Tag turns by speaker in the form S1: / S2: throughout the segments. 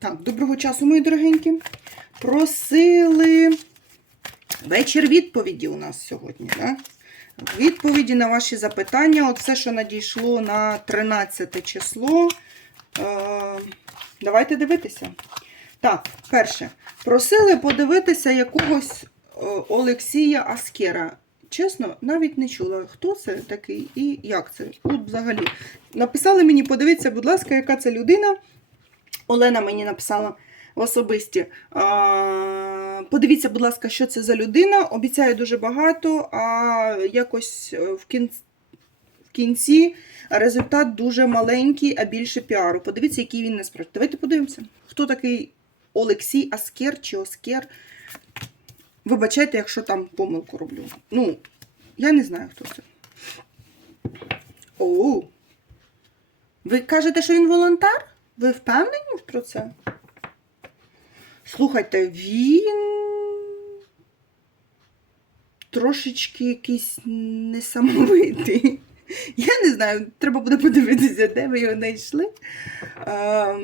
S1: Так, доброго часу, мої дорогенькі. Просили вечір відповіді у нас сьогодні. Да? Відповіді на ваші запитання. От все, що надійшло на 13 число. Е, давайте дивитися. Так, перше. Просили подивитися якогось е, Олексія Аскера. Чесно, навіть не чула, хто це такий і як це. От взагалі. Написали мені, подивіться, будь ласка, яка це людина. Олена мені написала в особисті. Подивіться, будь ласка, що це за людина. Обіцяє дуже багато, а якось е, в кінці. В кінці результат дуже маленький, а більше піару. Подивіться, який він насправді. Давайте подивимося. Хто такий Олексій Аскер чи Оскер? Вибачайте, якщо там помилку роблю. Ну, я не знаю, хто це. Оу. Ви кажете, що він волонтер? Ви впевнені про це? Слухайте, він трошечки якийсь несамовитий. Я не знаю, треба буде подивитися, де ви його знайшли. Ем,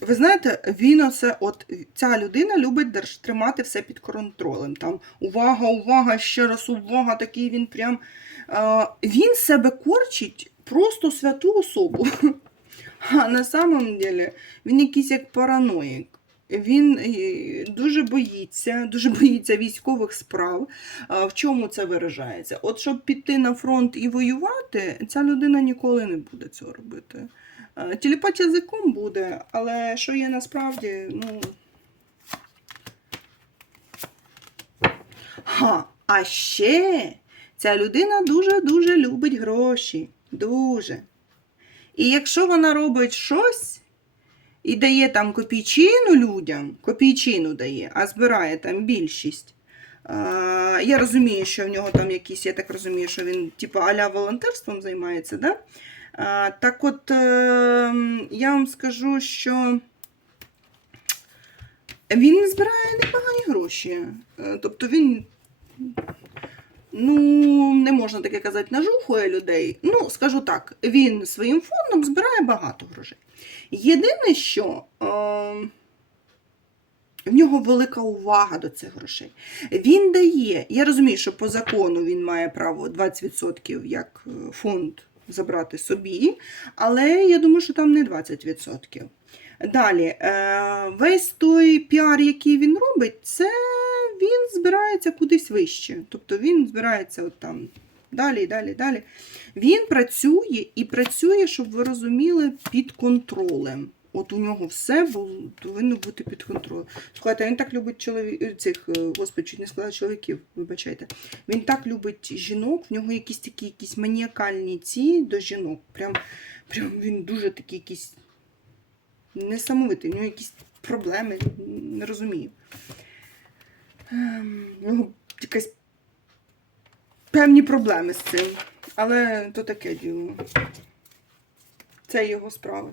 S1: ви знаєте, він оце, от ця людина любить держ, тримати все під контролем. Там увага, увага, ще раз увага, такий він прям. Е, він себе корчить просто святу особу. А на самом деле він якийсь як параноїк. Він е, дуже боїться, дуже боїться військових справ. В чому це виражається? От щоб піти на фронт і воювати, ця людина ніколи не буде цього робити. Тіліпать язиком буде, але що є насправді, ну. Ха, а ще ця людина дуже-дуже любить гроші. Дуже. І якщо вона робить щось і дає там копійчину людям, копійчину дає, а збирає там більшість. Я розумію, що в нього там якісь, я так розумію, що він типу аля волонтерством займається, да? Так от е, я вам скажу, що він збирає непогані гроші. Е, Тобто він Ну, не можна таке казати, нажухує людей. Ну, скажу так, він своїм фондом збирає багато грошей. Єдине, що е, в нього велика увага до цих грошей. Він дає, я розумію, що по закону він має право 20% як е, фонд забрати собі, але я думаю, що там не 20%. Далі, е, весь той піар, який він робить, це він збирається кудись вище. Тобто він збирається от там далі, далі, далі. Він працює і працює, щоб ви розуміли, під контролем. От у нього все повинно бути під контролем. Слухайте, він так любить чоловік, цих, е, господи, чуть не сказала чоловіків, вибачайте. Він так любить жінок, в нього якісь такі якісь маніакальні ці до жінок. Прям, прям він дуже такий якийсь несамовитий, у нього якісь проблеми, не розумію. Ем, У нього якась певні проблеми з цим. Але то таке діло. Це його справи.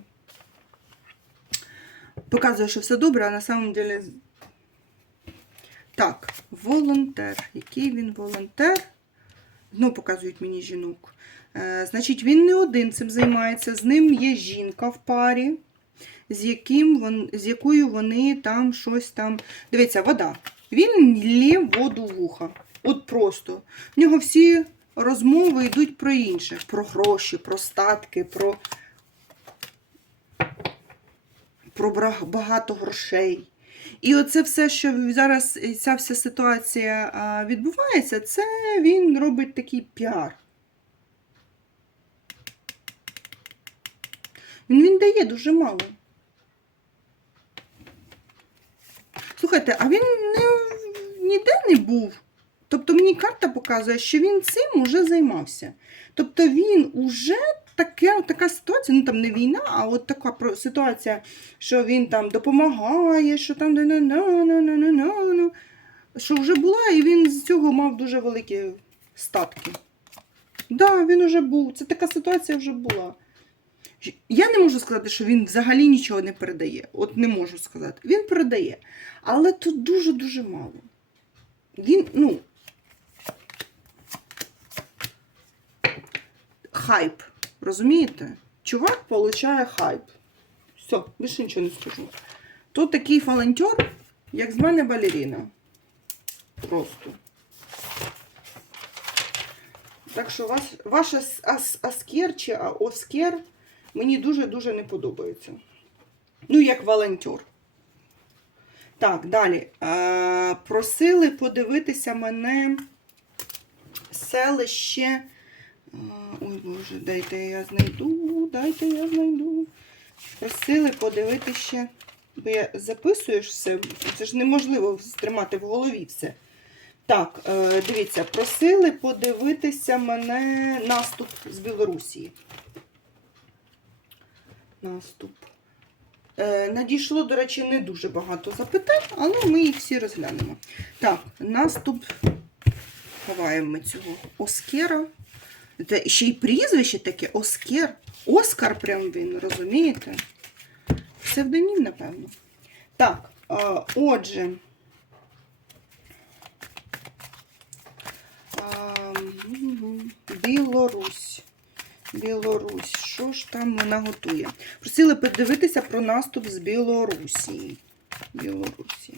S1: Показує, що все добре, а на самом деле. Так, волонтер. Який він волонтер? Знову показують мені жінок. Е, значить, він не один цим займається. З ним є жінка в парі, з, яким вон, з якою вони там щось там. Дивіться, вода. Він лє воду в вуха. От просто. В нього всі розмови йдуть про інше: про гроші, про статки, про, про багато грошей. І оце все, що зараз ця вся ситуація відбувається, це він робить такий піар. Він дає дуже мало. Слухайте, а він не, ніде не був. Тобто мені карта показує, що він цим уже займався. Тобто він уже таке, така ситуація, ну там не війна, а от така ситуація, що він там допомагає, що там що вже була, і він з цього мав дуже великі статки. Так, да, він уже був. Це така ситуація вже була. Я не можу сказати, що він взагалі нічого не передає. От не можу сказати. Він передає. Але тут дуже-дуже мало. Він, ну. Хайп. Розумієте? Чувак получає хайп. Все, більше нічого не скажу. то такий волонтер, як з мене балеріна. Просто. Так що ваш, ваш ас, ас, аскер чи оскер мені дуже-дуже не подобається. Ну, як волонтер. Так, далі. Е, просили подивитися мене селище. Е, ой, Боже, дайте я знайду, дайте я знайду. Просили подивитися. Бо я записуєш все, це ж неможливо тримати в голові все. Так, е, дивіться, просили подивитися мене наступ з Білорусі. Наступ. Е, надійшло, до речі, не дуже багато запитань, але ми їх всі розглянемо. Так, наступ. Ховаємо ми цього Оскера. Це ще й прізвище таке Оскер. Оскар прям він, розумієте? Псевдонім, напевно. Так, е, отже. Ем, Білорусь. Білорусь. Що ж там вона готує? Просили подивитися про наступ з Білорусі. Білорусі.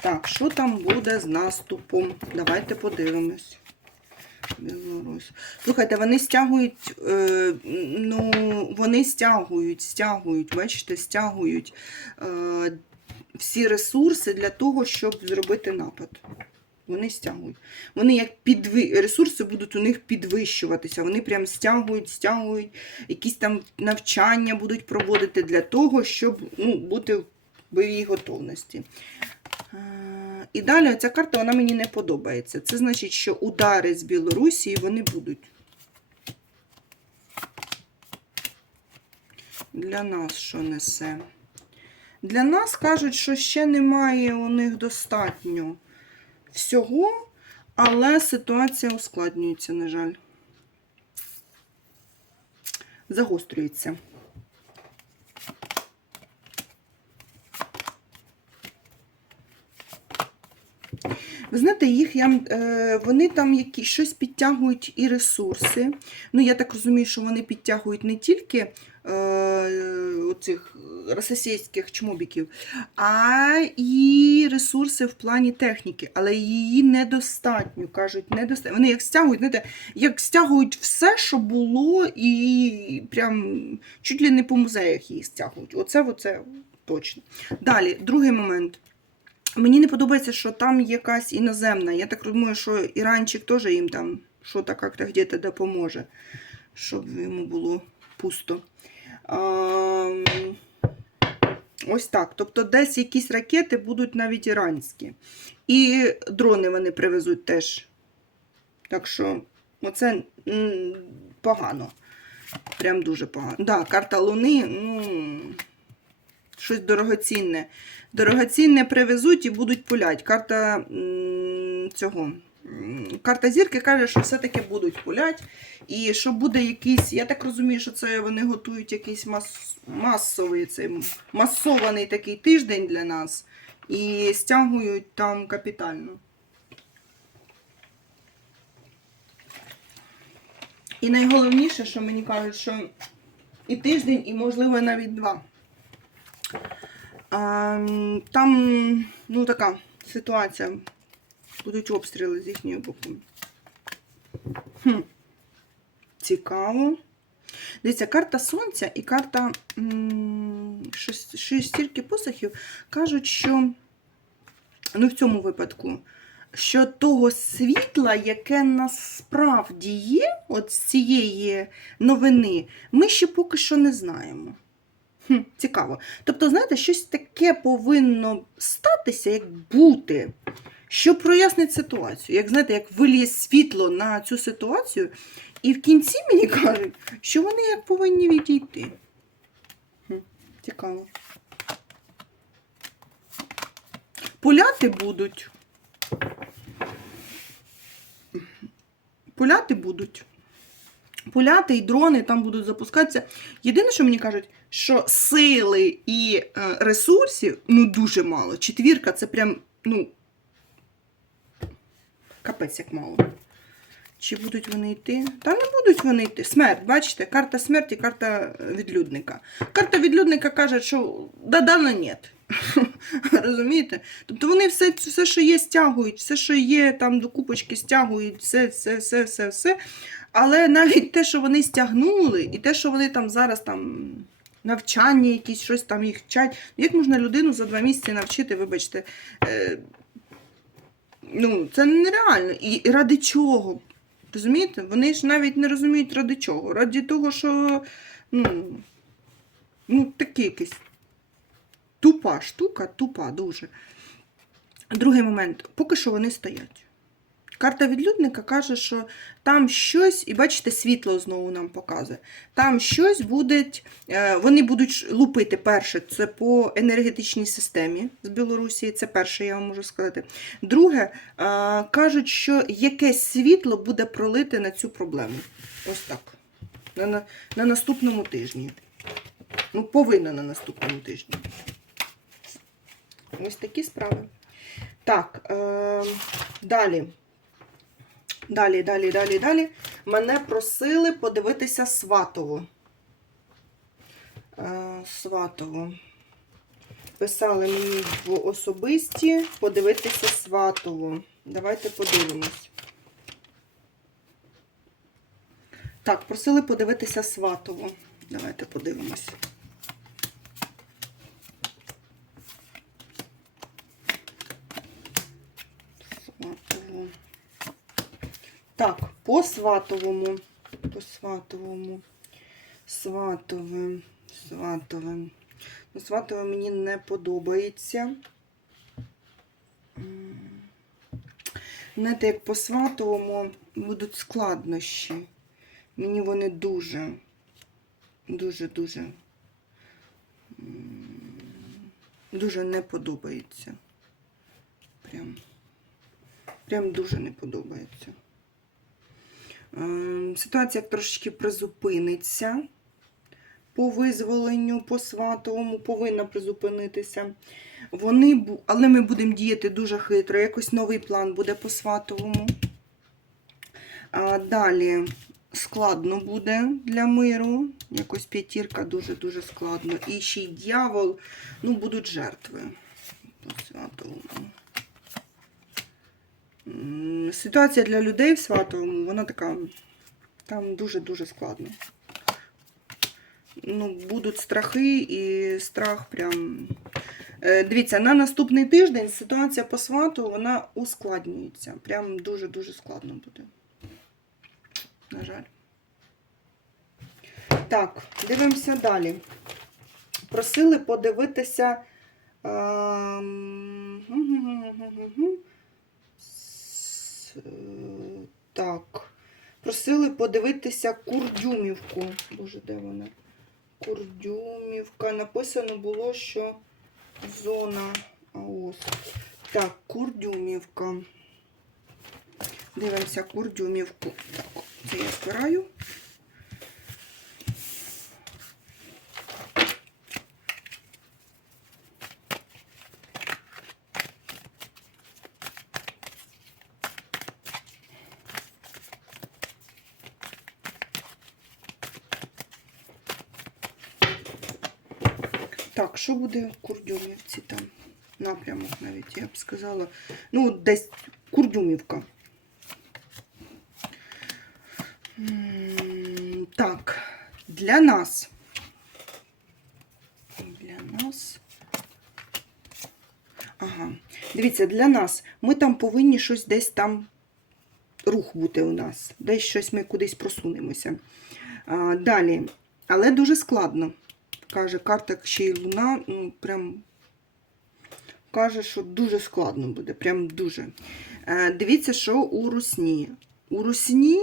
S1: Так, що там буде з наступом? Давайте подивимось. Білорусь. Слухайте, вони стягують, е, ну, вони стягують, стягують, бачите, стягують е, всі ресурси для того, щоб зробити напад. Вони стягують. Вони як підви... ресурси будуть у них підвищуватися. Вони прям стягують, стягують, якісь там навчання будуть проводити для того, щоб ну, бути в бойовій готовності. Е, І далі ця карта вона мені не подобається. Це значить, що удари з Білорусі вони будуть. Для нас що несе? Для нас кажуть, що ще немає у них достатньо всього, але ситуація ускладнюється, на жаль. Загострюється. Ви знаєте, їх я, е, вони там які, щось підтягують і ресурси. Ну, я так розумію, що вони підтягують не тільки оцих російських чмобіків, а і ресурси в плані техніки, але її недостатньо. Кажуть, недостатньо. Вони як стягують, знаєте, як стягують все, що було, і прям чуть ли не по музеях її стягують. Оце, оце точно. Далі, другий момент. Мені не подобається, що там якась іноземна. Я так думаю, що Іранчик теж їм там що то як-то допоможе, щоб йому було пусто. Ось так. Тобто десь якісь ракети будуть навіть іранські. І дрони вони привезуть теж. Так що, оце погано. Прям дуже погано. Так, да, карта Луни, ну, щось дорогоцінне. Дорогоцінне привезуть і будуть пулять. Карта цього. Карта зірки каже, що все-таки будуть пулять. І що буде якийсь, я так розумію, що це вони готують якийсь мас, масовий, цей, масований такий тиждень для нас. І стягують там капітально. І найголовніше, що мені кажуть, що і тиждень, і, можливо, навіть два. А, там, ну, така ситуація. Будуть обстріли з їхньої боку. Хм. Цікаво. Дивіться, карта Сонця і карта шестірки посохів кажуть, що, ну, в цьому випадку, що того світла, яке насправді є, от з цієї новини, ми ще поки що не знаємо. Хм, цікаво. Тобто, знаєте, щось таке повинно статися, як бути, що прояснить ситуацію. Як знаєте, як виліє світло на цю ситуацію, і в кінці мені кажуть, що вони як повинні відійти. Цікаво. Пуляти будуть. Пуляти будуть. Пуляти і дрони там будуть запускатися. Єдине, що мені кажуть, що сили і е, ресурсів ну дуже мало. Четвірка це прям, ну, капець як мало. Чи будуть вони йти? Та не будуть вони йти. Смерть, бачите, карта смерті, карта е, відлюдника. Карта відлюдника каже, що да-да, но. Розумієте? Тобто вони все, все, що є, стягують, все, що є, там до купочки стягують, все, все, все, все, все. Але навіть те, що вони стягнули, і те, що вони там зараз там навчання, якісь щось там їх вчать. Як можна людину за два місяці навчити, вибачте, е, ну, це нереально. І, ради чого? Розумієте? Вони ж навіть не розуміють ради чого. Ради того, що ну, ну такий якийсь тупа штука, тупа дуже. Другий момент, поки що вони стоять. Карта відлюдника каже, що там щось, і бачите, світло знову нам показує. Там щось буде, вони будуть лупити перше, це по енергетичній системі з Білорусі, це перше, я вам можу сказати. Друге, е, кажуть, що якесь світло буде пролите на цю проблему. Ось так. На, на, на наступному тижні. Ну, повинна на наступному тижні. Ось такі справи. Так, е, далі. Далі, далі, далі, далі. Мене просили подивитися Сватову. Е, Сватову. Писали мені в особисті подивитися Сватову. Давайте подивимось. Так, просили подивитися Сватову. Давайте подивимось. Сватову. Так, по сватовому. По сватовому. Сватове. Сватове. Ну, сватове мені не подобається. Знаєте, як по сватовому будуть складнощі. Мені вони дуже, дуже-дуже. Дуже не подобаються. Прям. Прям дуже не подобається. Ем, Ситуація трошечки призупиниться по визволенню, по сватовому повинна призупинитися. Вони, але ми будемо діяти дуже хитро. Якось новий план буде по сватовому. А далі складно буде для миру. Якось п'ятірка дуже-дуже складно. І ще й дьявол, ну, будуть жертви по сватовому. Ситуація для людей в Сватовому, вона така, там дуже-дуже складно. Ну, будуть страхи і страх прям. Е, Дивіться, на наступний тиждень ситуація по свату вона ускладнюється. Прям дуже-дуже складно буде. На жаль. Так, дивимося далі. Просили подивитися. Е, Так. Просили подивитися Курдюмівку. Боже, де вона? Курдюмівка. Написано було, що зона АОС. Так, Курдюмівка. Дивимося Курдюмівку. Так, це я збираю. Так, що буде в Курдюмівці там? Напрямок навіть, я б сказала. Ну, десь Курдюмівка. Так, для нас. Для нас. Ага. Дивіться, для нас. Ми там повинні щось десь там рух бути у нас. Десь щось ми кудись просунемося. А, далі. Але дуже складно. Каже, карта ще й луна, ну прям каже, що дуже складно буде. Прям дуже. Е, дивіться, що у русні. У русні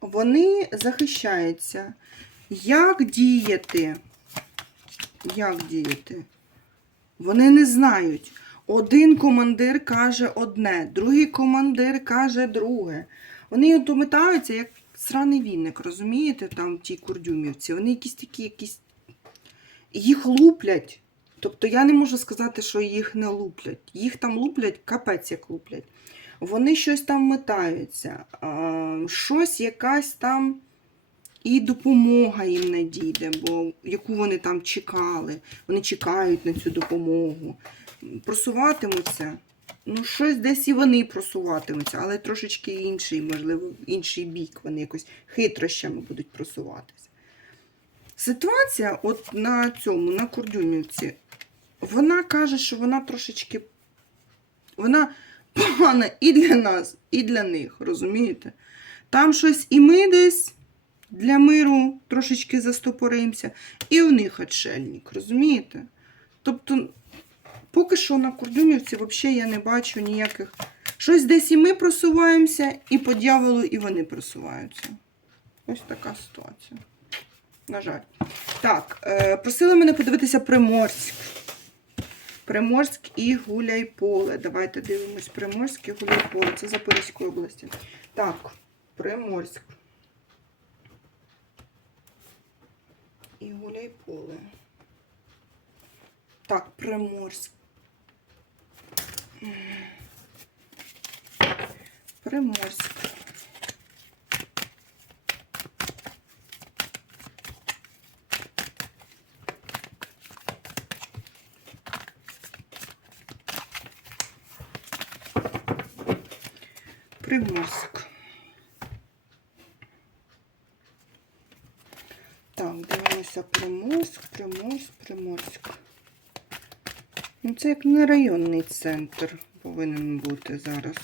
S1: вони захищаються. Як діяти? Як діяти? Вони не знають. Один командир каже одне, другий командир каже друге. Вони ото метаються, як сраний вінник, розумієте, там в тій курдюмівці. Вони якісь такі, якісь. Їх луплять. Тобто я не можу сказати, що їх не луплять. Їх там луплять, капець як луплять. Вони щось там метаються, щось якась там і допомога їм не дійде, бо яку вони там чекали. Вони чекають на цю допомогу. Просуватимуться. Ну, щось десь і вони просуватимуться, але трошечки інший, можливо, інший бік. Вони якось хитрощами будуть просуватися. Ситуація, от на цьому, на Курдюмівці, вона каже, що вона трошечки. Вона погана і для нас, і для них, розумієте? Там щось і ми десь для миру трошечки застопоримося, і у них отшельник, розумієте? Тобто, поки що на Курдюмівці взагалі я не бачу ніяких. Щось десь і ми просуваємося, і по дьяволу, і вони просуваються. Ось така ситуація. На жаль. Так, е, просили мене подивитися Приморськ. Приморськ і Гуляйполе. Давайте дивимось Приморськ і Гуляйполе. Це Запорізької області. Так, Приморськ. І Гуляйполе. Так, Приморськ. Приморськ. Приморськ. Так, дивимося Приморськ, Приморськ, Приморськ. Ну, це як не районний центр повинен бути зараз.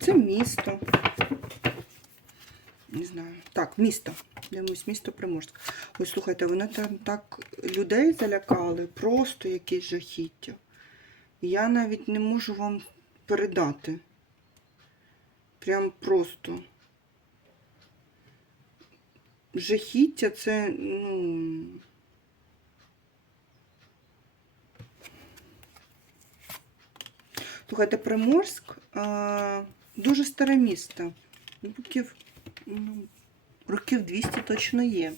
S1: Це місто. Не знаю. Так, місто. Дивимось, місто Приморськ. Ось слухайте, вони там так людей залякали, просто якесь жахіття. Я навіть не можу вам передати. Прям просто. Жахіття це, ну. Слухайте, Приморськ а, дуже старе місто. Ну, Років, ну, років 200 точно є.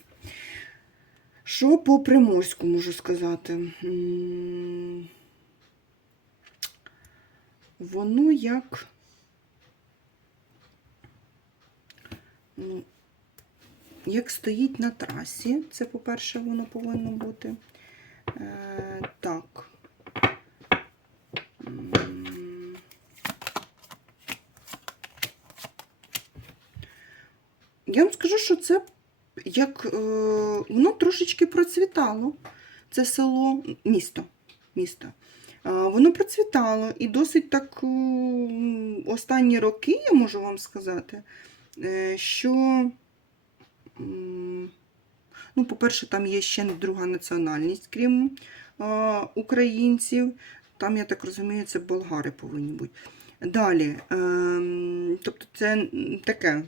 S1: Що по Приморську можу сказати? Воно як. Як стоїть на трасі, це, по-перше, воно повинно бути. Е, так. Я вам скажу, що це як е, воно трошечки процвітало. Це село, місто. місто. Е, Воно процвітало і досить так е, останні роки, я можу вам сказати, що, ну, по-перше, там є ще друга національність, крім е, українців. Там, я так розумію, це болгари повинні бути. Далі, ем, тобто це таке.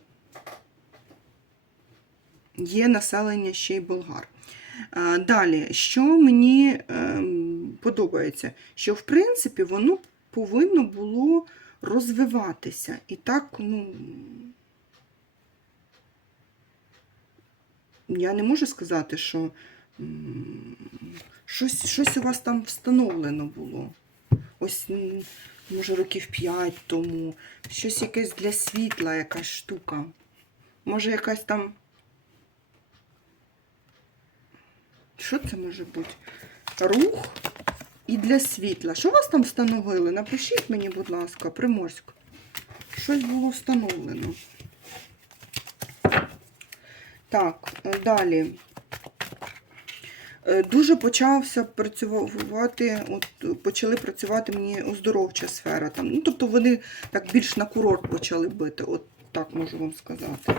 S1: Є населення ще й болгар. Е, Далі, що мені ем, подобається, що в принципі воно повинно було розвиватися. І так, ну. Я не можу сказати, що щось, щось у вас там встановлено було. Ось, може, років 5 тому. Щось якесь для світла, якась штука. Може, якась там. Що це може бути? Рух і для світла. Що вас там встановили? Напишіть мені, будь ласка, Приморськ. Щось було встановлено. Так, е, далі. Е, Дуже почався працювати, от почали працювати мені оздоровча сфера. Там. Ну, тобто вони так більш на курорт почали бити. От так можу вам сказати.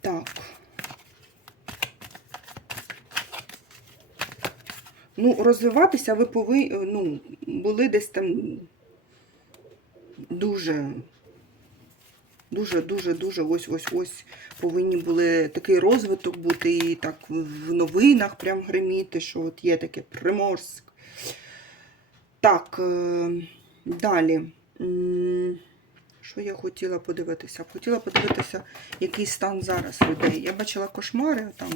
S1: Так. Ну, розвиватися ви повинні, ну, були десь там дуже, дуже, дуже, дуже ось ось ось повинні були такий розвиток бути і так в новинах прям гриміти, що от є таке Приморськ. Так, е, далі. Що я хотіла подивитися? Хотіла подивитися, який стан зараз людей. Я бачила кошмари там.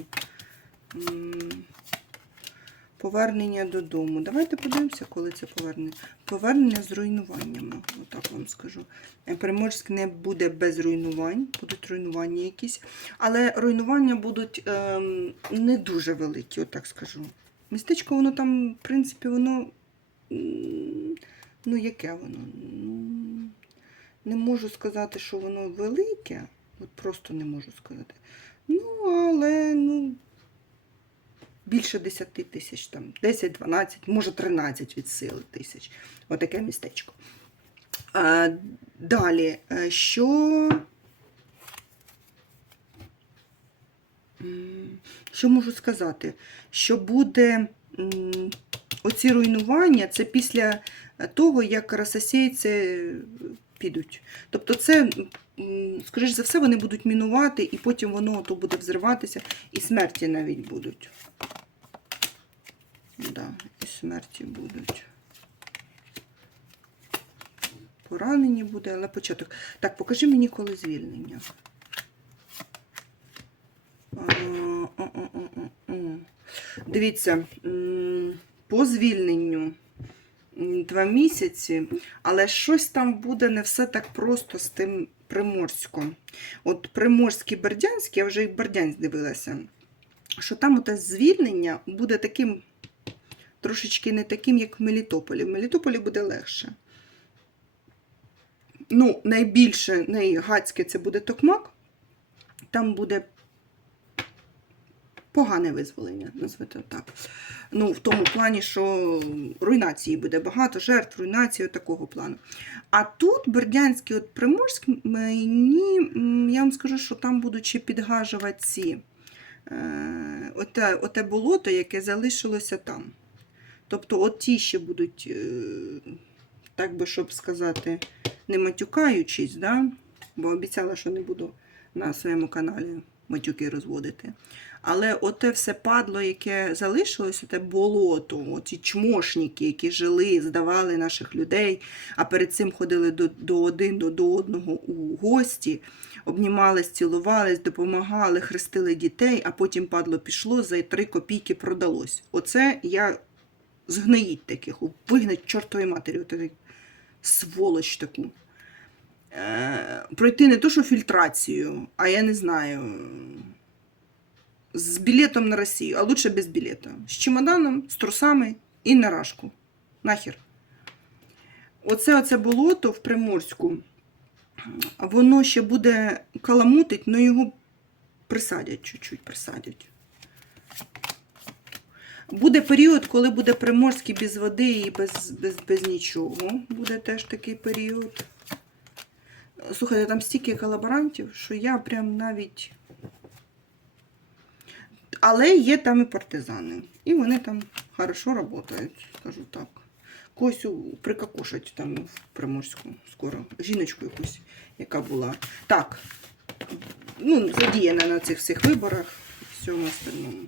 S1: Повернення додому. Давайте подивимося, коли це повернення. Повернення з руйнуваннями. Отак вам скажу. Е, Приморськ не буде без руйнувань, будуть руйнування якісь. Але руйнування будуть ем, не дуже великі, отак скажу. Містечко, воно там, в принципі, воно. Ну, яке воно? Ну, не можу сказати, що воно велике. От просто не можу сказати. Ну, але ну, більше 10 тисяч, там, 10, 12, може 13 від сили тисяч. Отаке містечко. Далі, е, що. Що можу сказати? Що буде оці руйнування, це після того, як рососійці підуть. Тобто, це, скоріш за все, вони будуть мінувати, і потім воно то буде взриватися, і смерті навіть будуть. Да, і смерті будуть. Поранені буде, але початок. Так, покажи мені, коли звільнення. Дивіться, по звільненню два місяці, але щось там буде не все так просто з тим Приморськом. От Приморський Бердянський, я вже і Бердянськ дивилася, що там оте звільнення буде таким трошечки не таким, як в Мелітополі. В Мелітополі буде легше. Ну, найбільше, найгацьке це буде Токмак. Там буде погане визволення, назвати так. Ну, в тому плані, що руйнації буде багато, жертв, руйнації такого плану. А тут Бердянський, от Приморськ, мені, я вам скажу, що там будуть ще підгажувати ці. Е, оте, оте болото, яке залишилося там. Тобто, от ті ще будуть, е, так би щоб сказати, не матюкаючись, да? бо обіцяла, що не буду на своєму каналі матюки розводити. Але оте все падло, яке залишилось, те болото, оці чмошники, які жили, здавали наших людей, а перед цим ходили до, до один до, до одного у гості, обнімались, цілувались, допомагали, хрестили дітей, а потім падло пішло, за три копійки продалось. Оце я згноїть таких, вигнать чортової матері, от сволоч таку. Е, пройти не то, що фільтрацію, а я не знаю. З білетом на Росію, а лучше без білета. З чемоданом, з трусами і на рашку. Нахер. Оце оце болото в Приморську, воно ще буде каламутить, але його присадять чуть-чуть, присадять. Буде період, коли буде Приморський без води і без, без, без нічого. Буде теж такий період. Слухайте, там стільки колаборантів, що я прям навіть. Але є там і партизани. І вони там хорошо працюють, скажу так. У- прикакошать там в Приморську скоро. Жіночку якусь, яка була. Так. Ну, задіяна на цих всіх виборах і всьому остальному.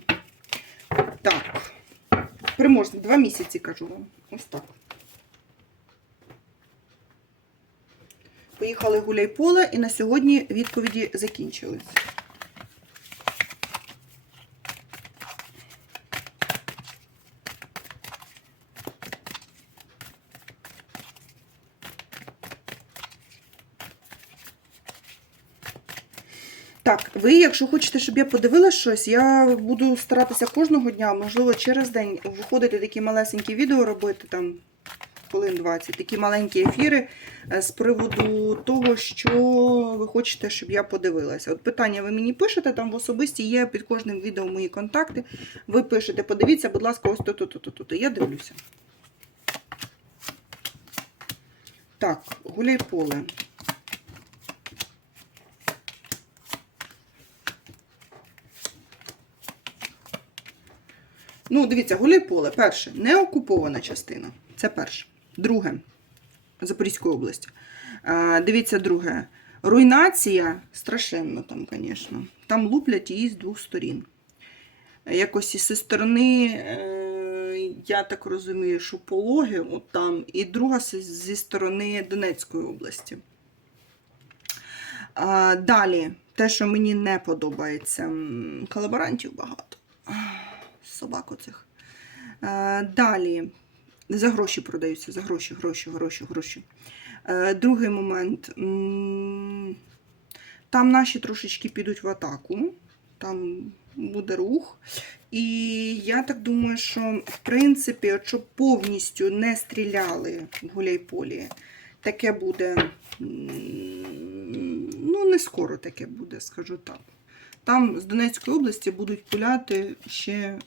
S1: Так. Приморськ, два місяці кажу вам. Ось так. Поїхали гуляй поле, і на сьогодні відповіді закінчились. Так, ви, якщо хочете, щоб я подивилася щось, я буду старатися кожного дня, можливо, через день виходити такі малесенькі відео робити там хвилин 20, такі маленькі ефіри е, з приводу того, що ви хочете, щоб я подивилася. От питання ви мені пишете, там в особисті є під кожним відео мої контакти. Ви пишете, подивіться, будь ласка, ось тут, тут, тут, тут. Я дивлюся. Так, гуляй поле. Ну, дивіться, Гуляйполе, перше, не окупована частина. Це перше. Друге, Запорізької області. Дивіться, друге. Руйнація страшенно там, звісно. Там луплять її з двох сторін. Якось і зі сторони, е, я так розумію, що пологи, от там, і друга зі- сторони Донецької області. Далі, те, що мені не подобається, колаборантів багато собак оцих. Е, Далі. За гроші продаються, за гроші, гроші, гроші, гроші. Е, Другий момент. Там наші трошечки підуть в атаку. Там буде рух. І я так думаю, що в принципі, от щоб повністю не стріляли в гуляйполі, таке буде. Ну, не скоро таке буде, скажу так. Там з Донецької області будуть пуляти ще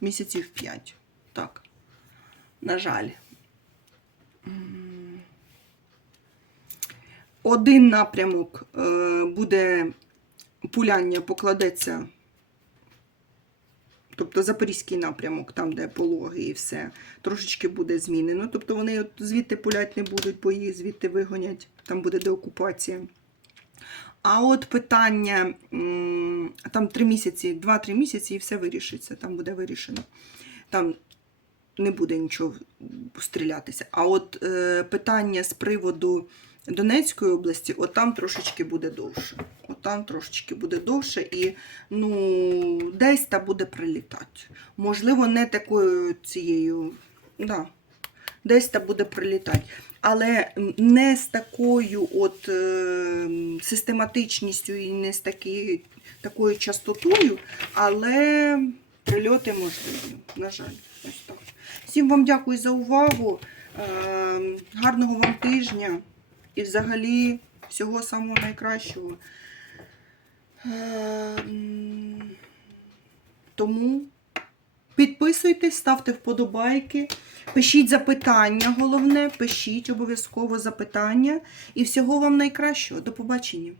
S1: місяців 5. Так. На жаль. Один напрямок е, буде пуляння покладеться. Тобто Запорізький напрямок, там, де пологи і все, трошечки буде змінено. Тобто вони от звідти пулять не будуть, бо їх звідти вигонять, там буде деокупація. А от питання там три місяці, два-три місяці, і все вирішиться. Там буде вирішено. Там не буде нічого стрілятися. А от е, питання з приводу Донецької області, от там трошечки буде довше. От там трошечки буде довше, і ну, десь та буде прилітати. Можливо, не такою цією. Да, десь та буде прилітати. Але не з такою от е, систематичністю і не з такі, такою частотою, але прильоти можливі, на жаль. Ось так. Всім вам дякую за увагу. Е, гарного вам тижня і взагалі всього самого найкращого. Е, тому підписуйтесь, ставте вподобайки, пишіть запитання, головне, пишіть обов'язково запитання. І всього вам найкращого. До побачення.